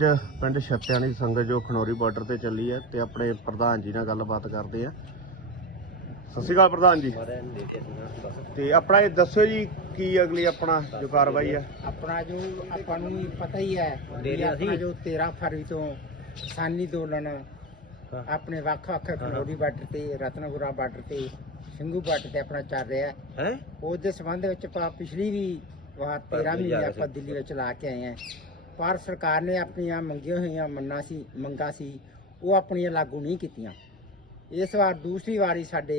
ਅੱਜ ਪਿੰਡ ਛੱਤਿਆਂ ਦੀ ਸੰਗਤ ਜੋ ਖਨੌਰੀ ਬਾਰਡਰ ਤੇ ਚੱਲੀ ਹੈ ਤੇ ਆਪਣੇ ਪ੍ਰਧਾਨ ਜੀ ਨਾਲ ਗੱਲਬਾਤ ਕਰਦੇ ਆ। ਸਤਿ ਸ਼੍ਰੀ ਅਕਾਲ ਪ੍ਰਧਾਨ ਜੀ। ਤੇ ਆਪਣਾ ਇਹ ਦੱਸੋ ਜੀ ਕੀ ਅਗਲੀ ਆਪਣਾ ਜੋ ਕਾਰਵਾਈ ਹੈ? ਆਪਣਾ ਜੋ ਆਪਾਂ ਨੂੰ ਪਤਾ ਹੀ ਹੈ ਵੀ ਆਪਣਾ ਜੋ 13 ਫਰਵਰੀ ਤੋਂ ਕਿਸਾਨੀ ਅੰਦੋਲਨ ਆਪਣੇ ਵੱਖ-ਵੱਖ ਖਨੌਰੀ ਬਾਰਡਰ ਤੇ ਰਤਨਪੁਰਾ ਬਾਰਡਰ ਤੇ ਸਿੰਘੂ ਬਾਰਡਰ ਤੇ ਆਪਣਾ ਚੱਲ ਰਿਹਾ ਹੈ। ਹੈ? ਉਸ ਦੇ ਸੰਬੰਧ ਵਿੱਚ ਆਪਾਂ ਪਿਛਲੀ ਵੀ ਵਾਰ 13 ਮਹੀਨੇ ਆਪਾਂ ਦਿੱਲੀ ਵਿੱਚ ਲਾ ਕੇ ਆਏ ਹਾਂ। ਪਰ ਸਰਕਾਰ ਨੇ ਆਪਣੀਆਂ ਮੰਗੀਆਂ ਹੋਈਆਂ ਮੰਨਾਂ ਸੀ ਮੰਗਾਂ ਸੀ ਉਹ ਆਪਣੀਆਂ ਲਾਗੂ ਨਹੀਂ ਕੀਤੀਆਂ। ਇਸ ਵਾਰ ਦੂਸਰੀ ਵਾਰੀ ਸਾਡੇ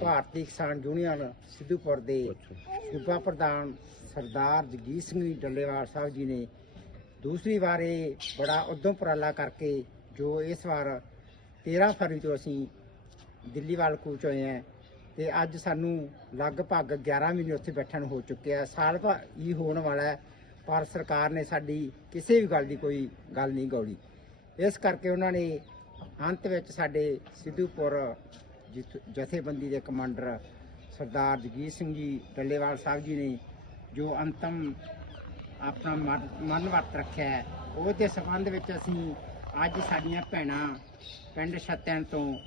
ਭਾਰਤੀ ਕਿਸਾਨ ਯੂਨੀਅਨ ਸਿੱਧੂਪੁਰ ਦੇ ਸੂਬਾ ਪ੍ਰਧਾਨ ਸਰਦਾਰ ਜਗਜੀਤ ਸਿੰਘ ਡੱਲੇਵਾਲ ਸਾਹਿਬ ਜੀ ਨੇ ਦੂਸਰੀ ਵਾਰ ਇਹ ਬੜਾ ਉਦਮ ਉਪਰਾਲਾ ਕਰਕੇ ਜੋ ਇਸ ਵਾਰ 13 ਫਰਵਰੀ ਤੋਂ ਅਸੀਂ ਦਿੱਲੀ ਵੱਲ ਕੂਚ ਹੋਏ ਹਾਂ ਤੇ ਅੱਜ ਸਾਨੂੰ ਲਗਭਗ 11 ਮਹੀਨੇ ਉੱਥੇ ਬੈਠਣ ਹੋ ਚੁੱਕੇ ਆ ਸਾਲ ਭਰ ਹੀ ਹੋਣ ਵਾਲਾ ਹੈ। ਪਰ ਸਰਕਾਰ ਨੇ ਸਾਡੀ ਕਿਸੇ ਵੀ ਗੱਲ ਦੀ ਕੋਈ ਗੱਲ ਨਹੀਂ ਗੌੜੀ। ਇਸ ਕਰਕੇ ਉਹਨਾਂ ਨੇ ਅੰਤ ਵਿੱਚ ਸਾਡੇ ਸਿੱਧੂਪੁਰ ਜਿਥ- ਜਥੇਬੰਦੀ ਦੇ ਕਮਾਂਡਰ ਸਰਦਾਰ ਜਗੀਰ ਸਿੰਘ ਜੀ ਡੱਲੇਵਾਲ ਸਾਹਿਬ ਜੀ ਨੇ ਜੋ ਅੰਤਮ ਆਪਣਾ ਮਨ- ਮਨ ਵਰਤ ਰੱਖਿਆ ਹੈ, ਉਹਦੇ ਸੰਬੰਧ ਵਿੱਚ ਅਸੀਂ ਅੱਜ ਸਾਡੀਆਂ ਭੈਣਾਂ ਪਿੰਡ ਛੱਤਿਆਂ ਤੋਂ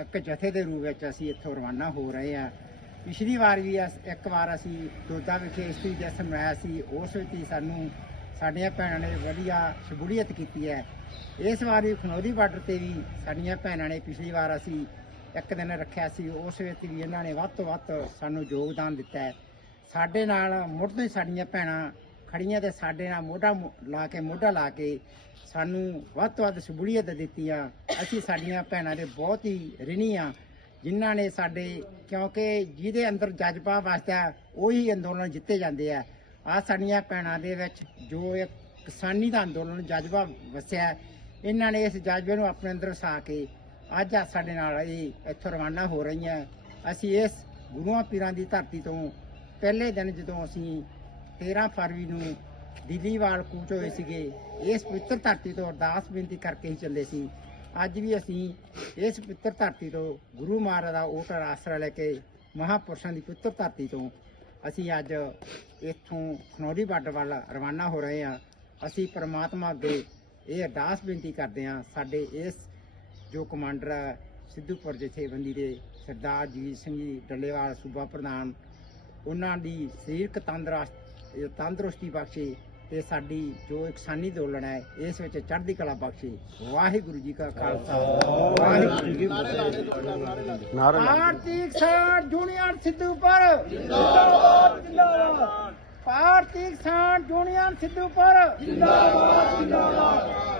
ਇੱਕ ਜਥੇ ਦੇ ਰੂਪ ਵਿੱਚ ਅਸੀਂ ਇੱਥੋਂ ਰਵਾਨਾ ਹੋ ਰਹੇ ਹਾਂ। ਪਿਛਲੀ ਵਾਰ ਵੀ ਅਸ- ਇੱਕ ਵਾਰ ਅਸੀਂ ਦੋਦਾ ਵਿਖੇ ਇਸਤਰੀ ਜਸ਼ਨ ਮਨਾਇਆ ਸੀ, ਉਸ ਵਿੱਚ ਹੀ ਸਾਨੂੰ ਸਾਡੀਆਂ ਭੈਣਾਂ ਨੇ ਵਧੀਆ ਸ਼ਮੂਲੀਅਤ ਕੀਤੀ ਹੈ। ਇਸ ਵਾਰ ਵੀ ਖਨੌਰੀ ਬਾਰਡਰ ਤੇ ਵੀ ਸਾਡੀਆਂ ਭੈਣਾਂ ਨੇ ਪਿਛਲੀ ਵਾਰ ਅਸੀਂ ਇੱਕ ਦਿਨ ਰੱਖਿਆ ਸੀ, ਉਸ ਵਿੱਚ ਵੀ ਇਹਨਾਂ ਨੇ ਵੱਧ ਤੋਂ ਵੱਧ ਸਾਨੂੰ ਯੋਗਦਾਨ ਦਿੱਤਾ ਹੈ। ਸਾਡੇ ਨਾਲ ਮੁੜ ਤੋਂ ਹੀ ਸਾਡੀਆਂ ਭੈਣਾਂ ਖੜੀਆਂ ਤੇ ਸਾਡੇ ਨਾਲ ਮੋਢਾ ਮੁ- ਲਾ ਕੇ ਮੋਢਾ ਲਾ ਕੇ ਸਾਨੂੰ ਵੱਧ ਤੋਂ ਵੱਧ ਸ਼ਬੂਲੀਅਤ ਦਿੱਤੀ ਆ। ਅਸੀਂ ਸਾਡੀਆਂ ਭੈਣਾਂ ਦੇ ਬਹੁਤ ਹੀ ਰਿਣੀ ਆ। ਜਿਨ੍ਹਾਂ ਨੇ ਸਾਡੇ, ਕਿਉਂਕਿ ਜਿਹਦੇ ਅੰਦਰ ਜਜ਼ਬਾ ਵਸਦਾ ਉਹੀ ਅੰਦੋਲਨ ਜਿੱਤੇ ਜਾਂਦੇ ਆ। ਆ ਸਾਡੀਆਂ ਭੈਣਾਂ ਦੇ ਵਿੱਚ ਜੋ ਇੱਕ ਕਿਸਾਨੀ ਦਾ ਅੰਦੋਲਨ ਜਜ਼ਬਾ ਵਸਿਆ ਇਹਨਾਂ ਨੇ ਇਸ ਜਜ਼ਬੇ ਨੂੰ ਆਪਣੇ ਅੰਦਰ ਵਸਾ ਕੇ ਅੱਜ ਆ ਸਾਡੇ ਨਾਲ ਇਹ ਇੱਥੋਂ ਰਵਾਨਾ ਹੋ ਰਹੀਆਂ ਅਸੀਂ ਇਸ ਗੁਰੂਆਂ ਪੀਰਾਂ ਦੀ ਧਰਤੀ ਤੋਂ ਪਹਿਲੇ ਦਿਨ ਜਦੋਂ ਅਸੀਂ 13 ਫਰਵਰੀ ਨੂੰ ਦਿੱਲੀ ਵਾਲ ਕੂਚ ਹੋਏ ਸੀਗੇ, ਇਸ ਪਵਿੱਤਰ ਧਰਤੀ ਤੋਂ ਅਰਦਾਸ ਬੇਨਤੀ ਕਰਕੇ ਹੀ ਚੱਲੇ ਸੀ। ਅੱਜ ਵੀ ਅਸੀਂ ਇਸ ਪਿੱਤਰ ਧਰਤੀ ਤੋਂ ਗੁਰੂ ਮਹਾਰਾਜ ਦਾ ਓਟ ਆਸਰਾ ਲੈ ਕੇ ਮਹਾਪੁਰਸ਼ਾਂ ਦੀ ਪਿੱਤਰ ਧਰਤੀ ਤੋਂ ਅਸੀਂ ਅੱਜ ਇੱਥੋਂ ਖਨੌਰੀ ਬਾਰਡਰ ਵੱਲ ਰਵਾਨਾ ਹੋ ਰਹੇ ਹਾਂ। ਅਸੀਂ ਪ੍ਰਮਾਤਮਾ ਅੱਗੇ ਇਹ ਅਰਦਾਸ ਬੇਨਤੀ ਕਰਦੇ ਹਾਂ, ਸਾਡੇ ਇਸ ਜੋ ਕਮਾਂਡਰ ਹੈ ਸਿੱਧੂਪੁਰ ਜਥੇਬੰਦੀ ਦੇ ਸਰਦਾਰ ਜੀ ਸਿੰਘ ਜੀ ਡੱਲੇਵਾਲ ਸੂਬਾ ਪ੍ਰਧਾਨ, ਉਹਨਾਂ ਦੀ ਸਰੀਰਕ ਤੰਦਰੁਸਤ ਤੰਦਰੁਸਤੀ ਬਖਸ਼ੇ ਤੇ ਸਾਡੀ ਜੋ ਕਿਸਾਨੀ ਅੰਦੋਲਨ ਹੈ ਇਸ ਵਿੱਚ ਚੜ੍ਹਦੀ ਕਲਾ ਬਖਸ਼ੇ। ਵਾਹਿਗੁਰੂ ਜੀ ਕਾ ਖਾਲਸਾ। ਵਾਹਿਗੁਰੂ ਜੀ ਕੀ ਫਤਿਹ। ਭਾਰਤੀ ਕਿਸਾਨ ਯੂਨੀਅਨ ਸਿੱਧੂਪੁਰ ਜਿੰਦਾਬਾਦ ਜਿੰਦਾਬਾਦ। ਭਾਰਤੀ ਕਿਸਾਨ ਯੂਨੀਅਨ ਸਿੱਧੂਪੁਰ ਜਿੰਦਾਬਾਦ ਜਿੰਦਾਬਾਦ।